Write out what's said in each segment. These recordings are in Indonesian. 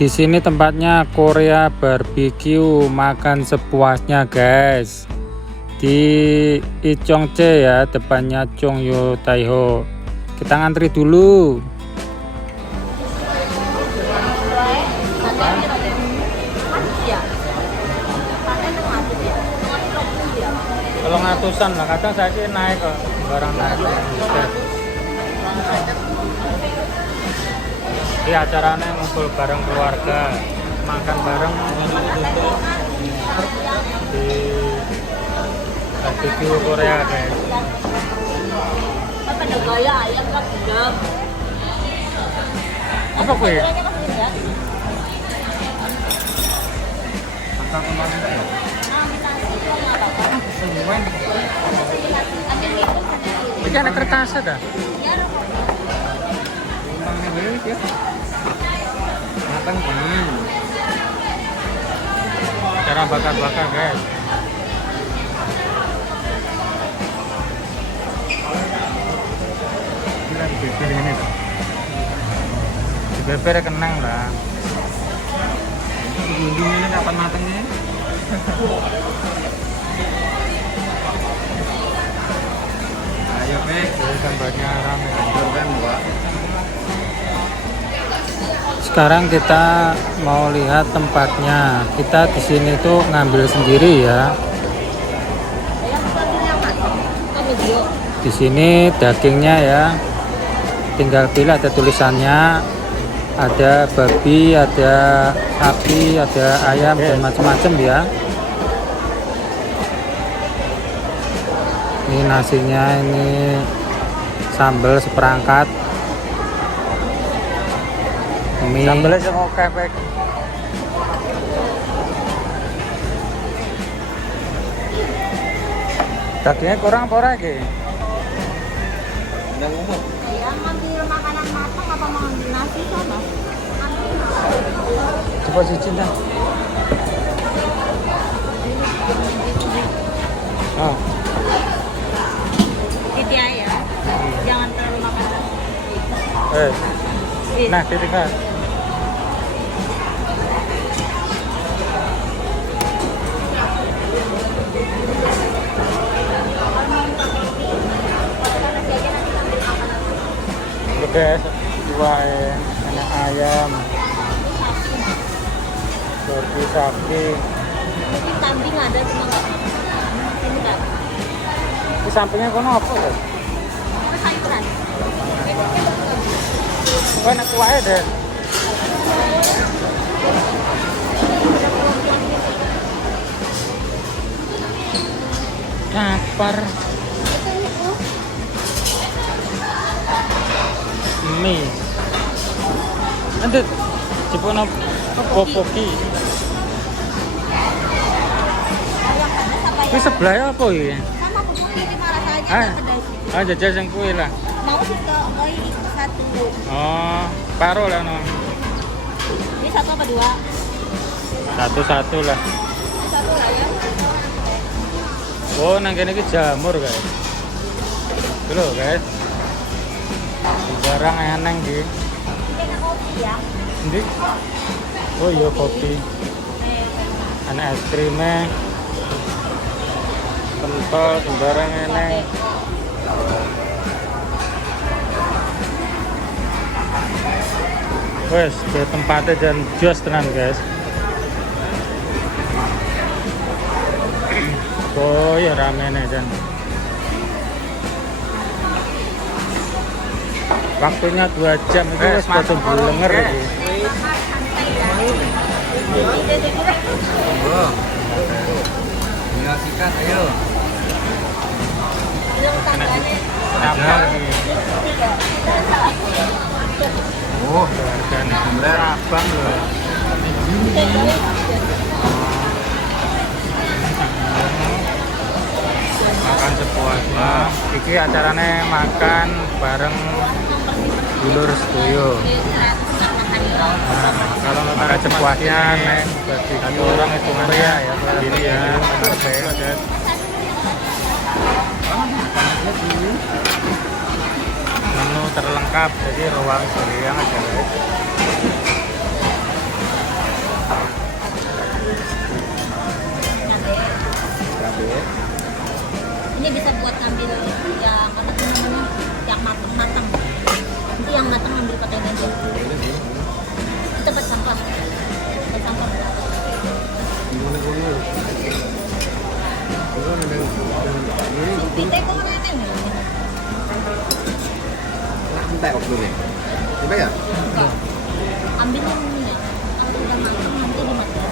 Di sini tempatnya Korea Barbecue, makan sepuasnya guys. Di Icheongche ya, depannya Chongyo Taiho. Kita ngantri dulu. Kalau ngatusan lah, kadang saya naik kok barang naik. Di acaranya ngumpul bareng keluarga, makan bareng di barbecue Korea guys. Apa kue? Ini ada kertas ada? Matang teman. Cara bakar-bakar guys. Beber ini tuh. Beber kenang lah. Gunting ini kapan matangnya? Ayo Pek, gambarnya rame kan Mbak. Sekarang kita mau lihat tempatnya. Kita di sini tuh ngambil sendiri ya. Di sini dagingnya ya, tinggal pilih, ada tulisannya, ada babi, ada sapi, ada ayam dan macam-macam ya. Ini nasinya, ini sambal seperangkat. Mie. Sambalnya sama kepek. Dagingnya kurang apa lagi? Yang umum. Ya, ngambil makanan matang apa mau ngambil nasi sana? Coba cicin dah. Oh. Titi ya. Jangan terlalu makan nasi. Nah, titiknya. Oke, dua enak ayam, turki sapi. Mungkin kambing ada cuma nggak. Ini nggak. Di sampingnya kono apa guys? Apa sayuran? Oh, enak kuahnya deh. Lapar. Mie. Nanti cipono popoki. Ini sebelah apa ya? Sama pupuk 5 rasanya pedas. Jajal yang kue lah. Mau sih ke ini satu. Oh, paruh lah no. Ini satu apa dua? Satu-satu lah. Ini satu lah ya. Oh, nang kene iki jamur guys. Dulu guys. Barang eneng iki. Ini enak kopi ya. Endi? Oh iya kopi. Ana es krimnya. Pentol sembarang eneng. Wes, di tempatnya dan jos tenan guys. Oh ya rame nih dan waktunya 2 jam itu wes foto bulenger iki. Tinggal sikat ayo. Bilang tangganya. Apa lagi? Oh, harganya abang loh. Makan sepuasnya. Iki acaranya makan bareng dulur sedoyo. Nah, kalau makan sepuasnya neng bagi satu orang hitungannya ya ini ya harga. Menu terlengkap, jadi ruang yang aja guys. Ditekuk ngene lho. Nah, entek waktu ini. Coba ya? Enggak. Ambil yang ini. Kalau udah matang nanti dimakan.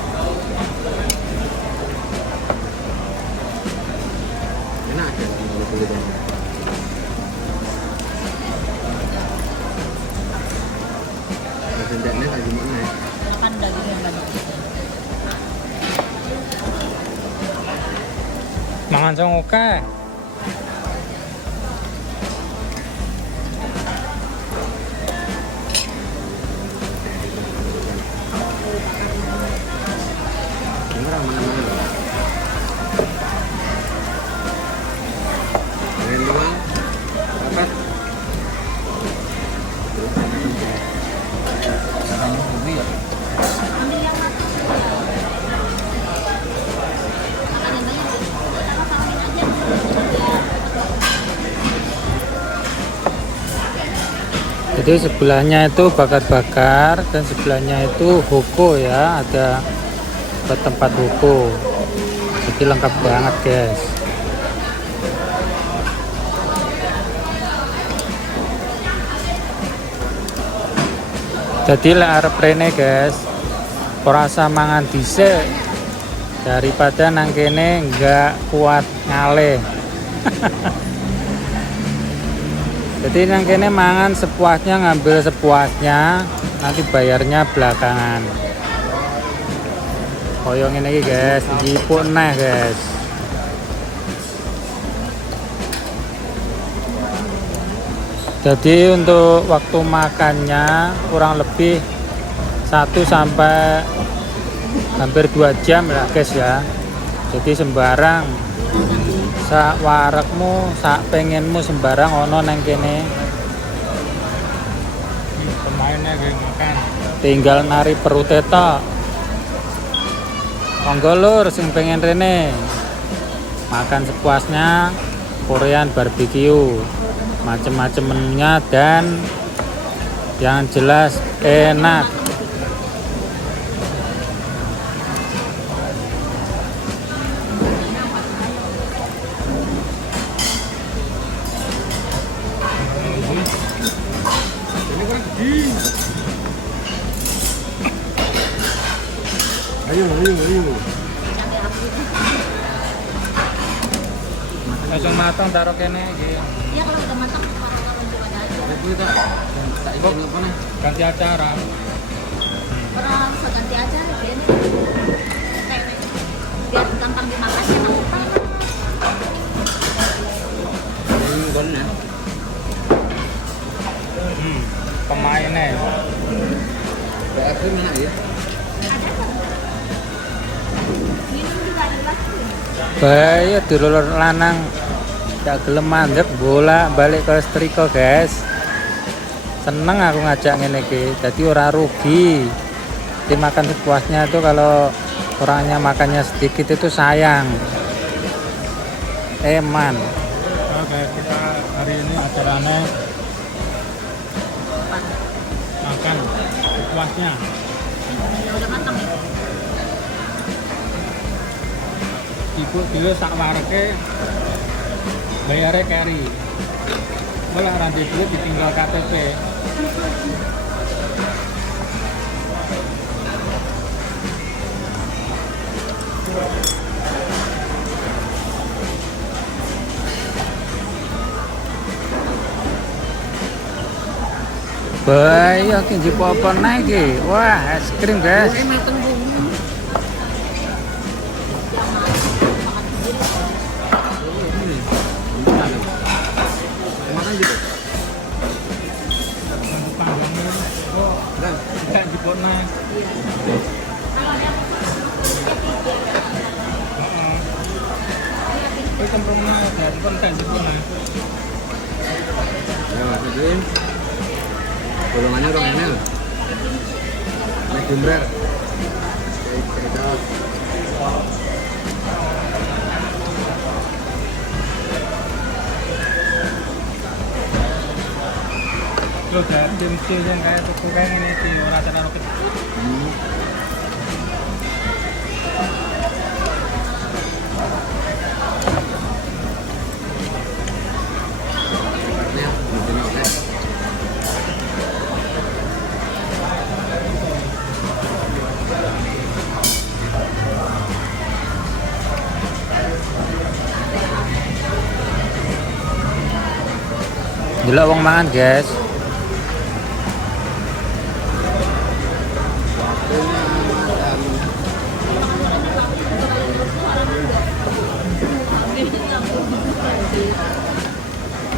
Enak ya kalau kulit ini. Sendaknya kayak gimana ya? Makan daging yang banyak. Mangan sing oke. Beneran mana-mana. Kalian doang. Apa? Ambil yang matang. Makan yang banyak. Sama samain aja. Jadi sebelahnya itu bakar-bakar dan sebelahnya itu huko ya, ada tempat huko. Jadi lengkap banget guys. Jadi lek arep rene guys, ora usah mangan dhisik daripada nang kene enggak kuat ngalih. Jadi nang kene mangan sepuasnya, ngambil sepuasnya, nanti bayarnya belakangan. Koyo ngene iki guys, njipuk neh guys. Jadi untuk waktu makannya kurang lebih 1 sampai hampir 2 jam lah guys ya. Jadi sembarang sak warekmu, sak pengenmu sembarang ono nang kene. Pemainnya gue makan. Tinggal nari perut tok. Monggo lur sing pengen rene. Makan sepuasnya, Korean barbecue. Macem-macem menunya dan yang jelas enak. Ayo. Langsung matang taruh kene iki. Iya kalau udah matang taruh juga aja. Aku tak ingin apa nih? Ganti acara. Orang bisa ganti aja, Ben. Biar gampang dimakannya enak. Ini gon ya. Pemainnya. BF mana ya? Minum juga ada waktu. Bahaya dulur lanang gak gelem mandek bola balik ke setrika guys. Seneng aku ngajak ngene iki, jadi ora rugi. Dimakan sepuasnya itu kalau orangnya makannya sedikit itu sayang. Eman. Oke, kita hari ini acaranya makan sepuasnya. Udah matang ya. Ibu dhewe sak wareke bayare carry. Bola ranti dulu ditinggal KTP. Bahaya ki njupuk apa naik ki. Wah, es krim guys. Matang bu. Makan gitu. Dan Kita njupuk naik. Itu temprungnya dan konten njupuk naik. ya masukin. Golongannya orang ini. Medium rare. Loh, dan kimchi yang kayak tuku kayak ini sih, orang cara roket. Delok wong mangan, guys.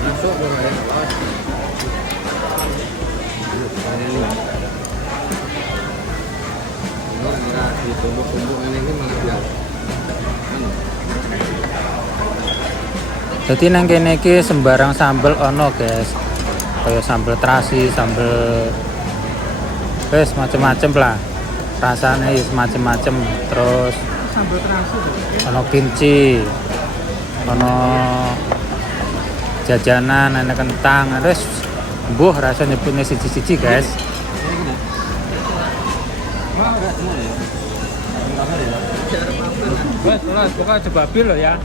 Masuk ke mana? Ora ditumbuk-tumbuk ngene iki malah ya. Jadi nang kene iki sembarang sambel ono, guys. Kayak sambel terasi, sambel wes macem-macem lah. Rasanya ya macem-macem. Terus Sambal terasi. ono kimchi, ono jajanan, ana kentang, terus mbuh rasa nyebutnya siji-siji, guys. Wes, pokoknya coba bil lo ya.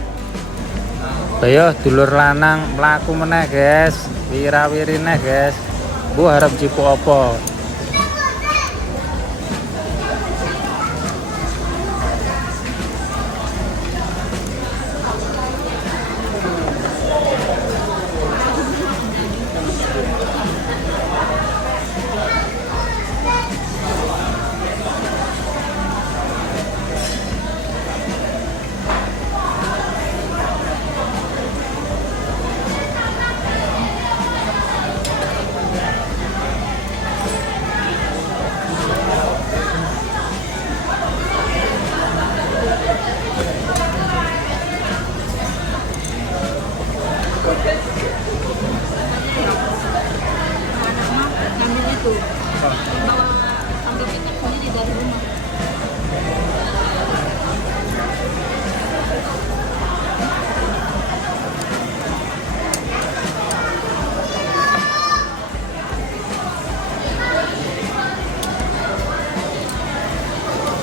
Ayo dulur lanang mlaku meneh, guys. Wira-wirine, guys. Bu harap cipu apa? Ngambil itu bawa ambil tiket sendiri dari rumah.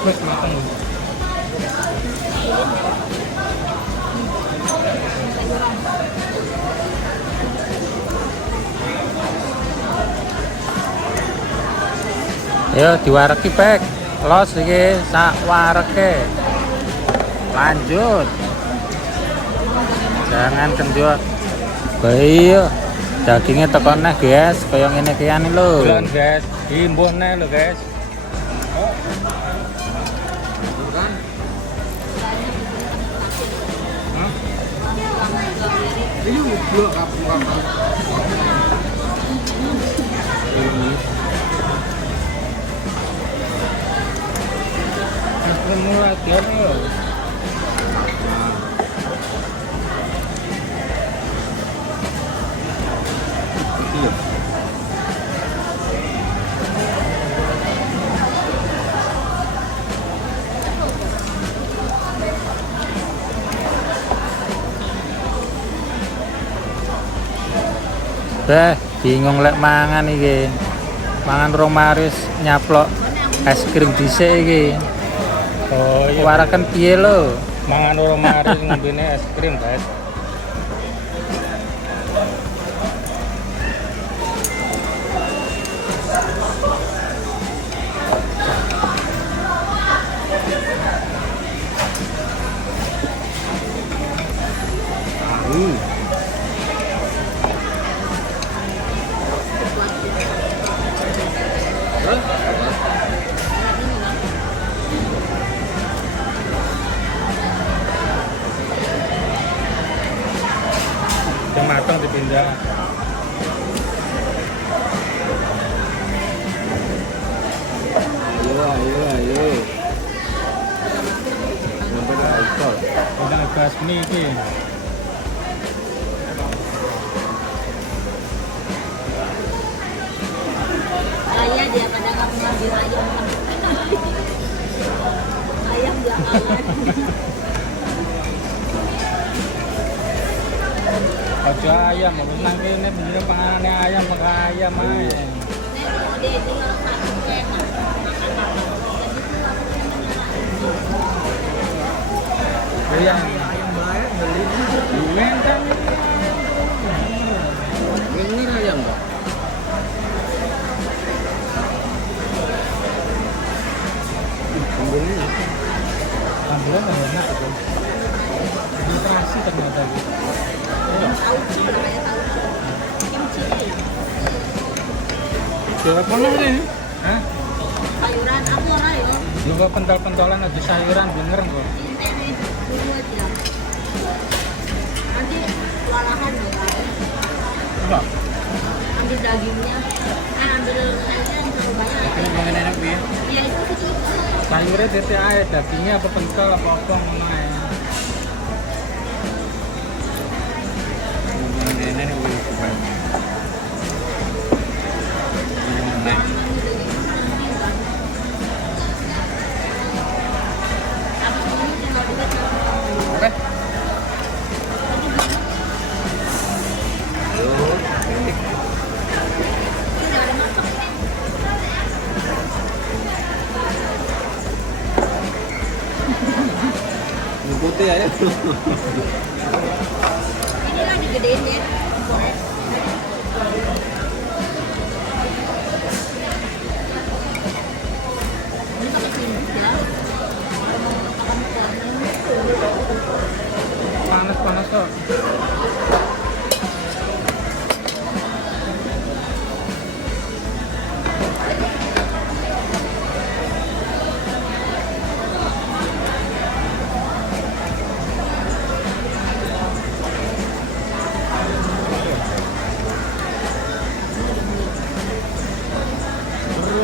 Wes mateng. Ayo diwareki pek. Los iki sak wareke. Lanjut. Jangan kendor. Bayo. Dagingnya tekan neh, guys. Kaya ngene kian lho. Bulan, guys. Imbuh neh lho, guys. Bukan? Ini blok kampung-kampung. Mulai dia lho. Bingung lek mangan iki. Mangan romaris nyaplok es krim dhisik iki. Oh iya. Waraken piye lho? Mangan romaris ngombene es krim, guys. Yang matang dipindah. Ayo. Nampak dah ikut. Udah gas ni iki. Ayah dia kadang nggak mengambil ayam. Ayam dia makan. Ojo ayam, nang kene bener panganane ayam, maka ayam ae. Dia tinggal satu enak. Ayam. Ayam baik beli. Mentang. Bener ayam kok. Ambilnya. Ambulan enak itu. Ini terasi ternyata gitu. Tahu sih kayak tahu. Kimchi. Jual apa ini? Hah? Sayuran aku orang ya. Juga pentol-pentolan aja sayuran bener kok. Ini nih dulu aja. Nanti kewalahan dong. Apa? Ambil dagingnya. Ambil sayurnya yang terlalu banyak. Ini makan enak nih. Ya itu sih. Sayurnya tete ae, dagingnya apa pentol apa ngono ae. Makan enak nih gue coba. Oke. Putih ya. Ini lagi gedein ya. Boleh. Ini pakai sini ya. Panas-panas kok.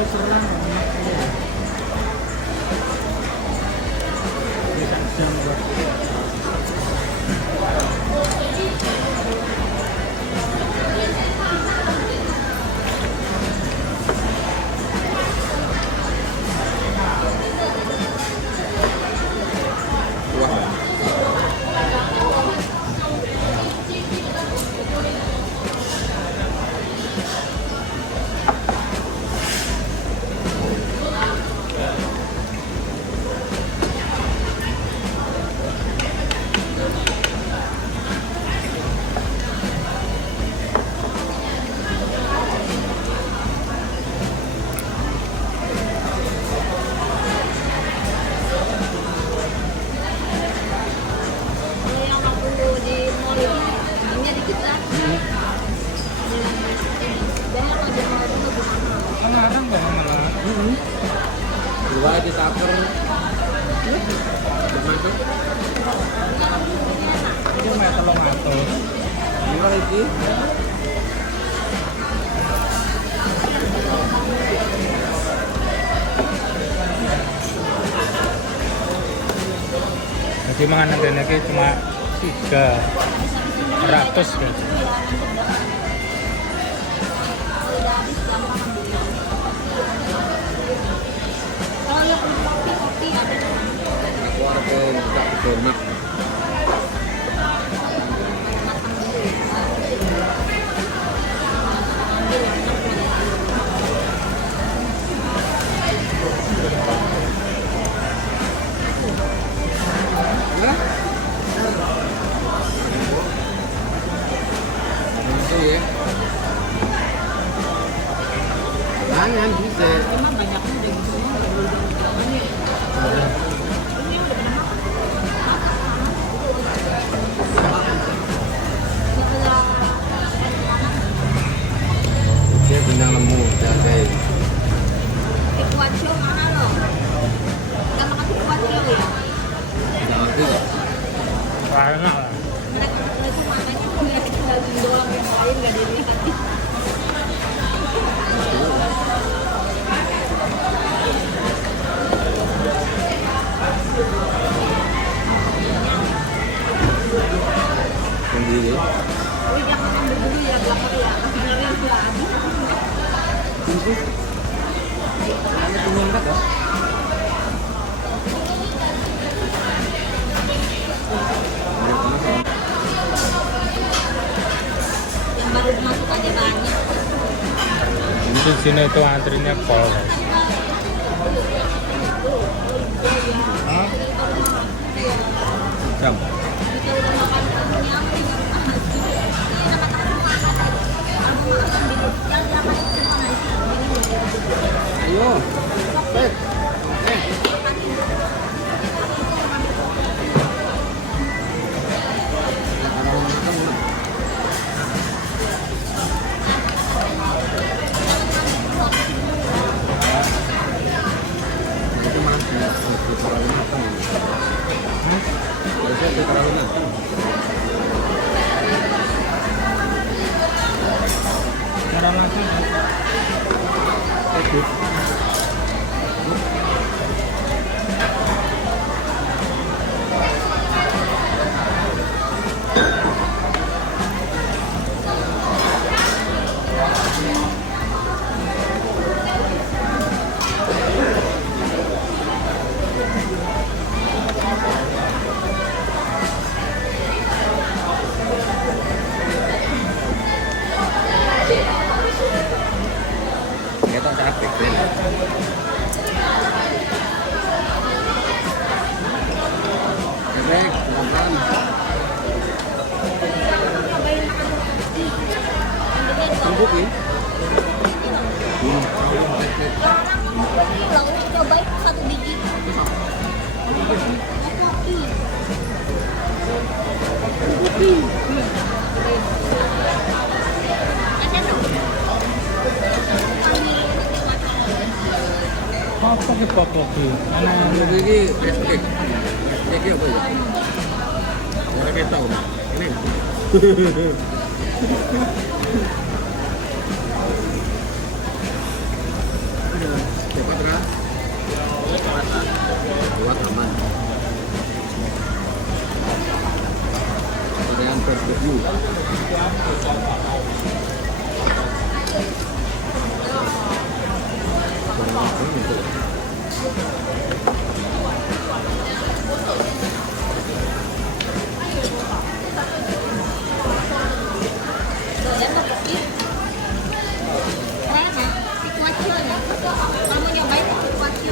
Serang bisa jam buat Wah. Kalau yang 40 di mall itu harganya dikit lah. Banyak aja mall itu lebih mahal. Semarang kok malah. Dua di taper. Masuk. Ini mah telung atus. Murah iki. Jadi mangan dene iki cuma 300 guys. Kalau yang kopi ada. Aku harus buka donat. Itu ya. Jangan bisa. Emang banyaknya udah gitu semua. Ini udah pernah Dia bintang lemu, jagai. kuat show mana loh? Kita makan kuat show ya. Tapi Enak lah. Mereka itu makanya punya daging doang yang lain gak dilihat. sendiri. Wih jangan ambil dulu ya belakang ya. Sebenarnya sudah habis. Ada penyingkat ya? Yang baru masuk aja banyak. Di sini itu antrinya pol guys. Hah? Jam. Kita udah makan ini apa nih? Kita makan makan. Aku makan di yang makan itu mana sih? Ayo. Eh. terlalu matang. Harusnya terlalu matang. Cara makan. Oke. Kita capek kan. Bebek, makan. Tunggu ya. Lalu cobain satu biji. Apa ki kopi? Ana Ini rice cake. Cake apa ya? Orang kita tahu. Ini. Cepat kan? Buat aman. Dengan barbecue. Kamu nyobain situasi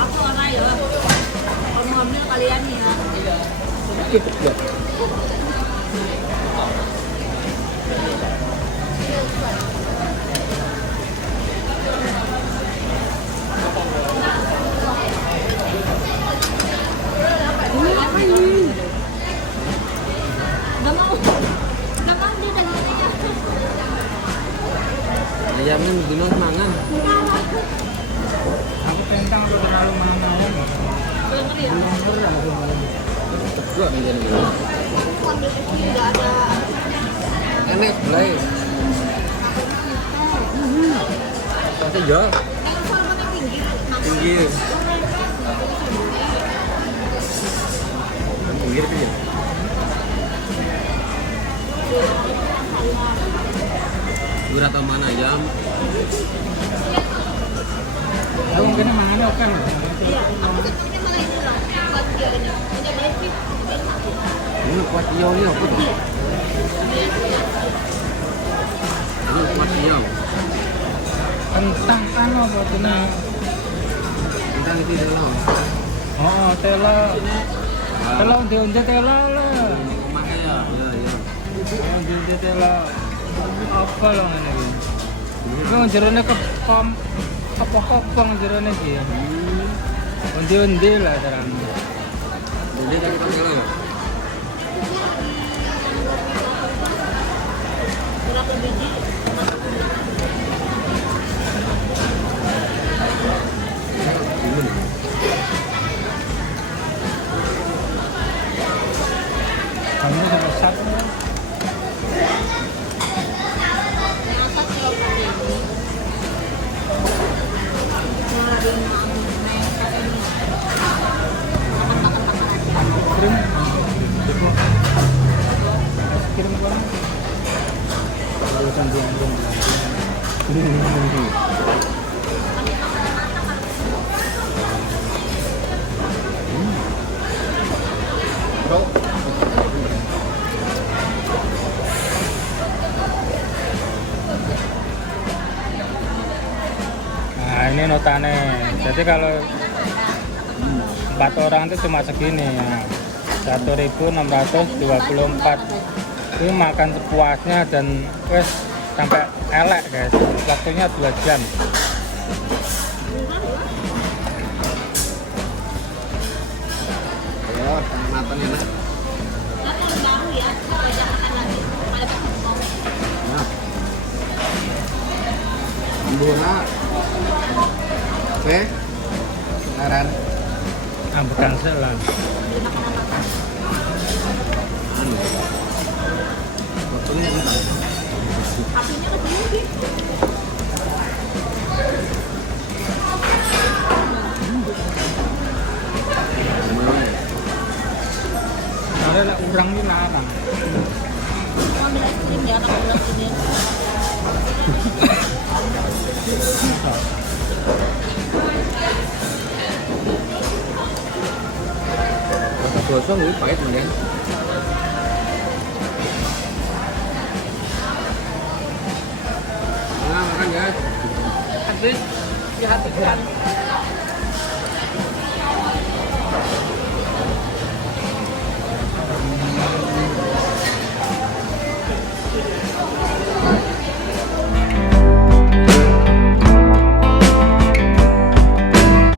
aku orang ya. Kamu ambil kalian ya. Gak mau dia dagingnya. Ayamnya dino mangan. aku tentang apa terlalu mahal ya. Belum ngerti ya? Tegak nih jadi. Aku ambil kecil nggak ada. Enak belai. Tapi ya Yang salmonnya tinggi. tinggi. Pinggir pinggir. Gue atau mana ayam? Aku mungkin mangannya oke loh. Iya, aku sebenarnya malah itu loh. Buat dia ini. Punya basic. Ini kuat hijau nih apa tuh? Ini kuat hijau. Kentang kan apa tuh nah? Tentang itu dalam. Oh, tela. Tela onde-onde tela lah. Makanya ya, ya. Onde-onde tela. Apa lo ngene iki? Ku jerone kepom apa-apa jerone iki ya. Onde-onde lah terang. Jadi kan kita bilang Berapa biji? Kamu sama satu. Yang atas kalau ini. Yang ada yang Kirim. Kirim gua. Urusan dia. bro. Nah, ini notane. Jadi kalau 4 orang itu cuma segini ya. 1.624. Ini makan sepuasnya dan wes sampai elek guys. Waktunya 2 jam. Ya, matang enak. baru ya, jangan lagi. Pada bola. Oke. Sekarang Ambekan lah. anu. Waktunya kita. Apinya kecil. Ada lah urang ini larang. Mau ambil es krim ya, tak ambil es krim ya. Rasa gosong itu pahit mungkin. Makan guys. Habis, ya hati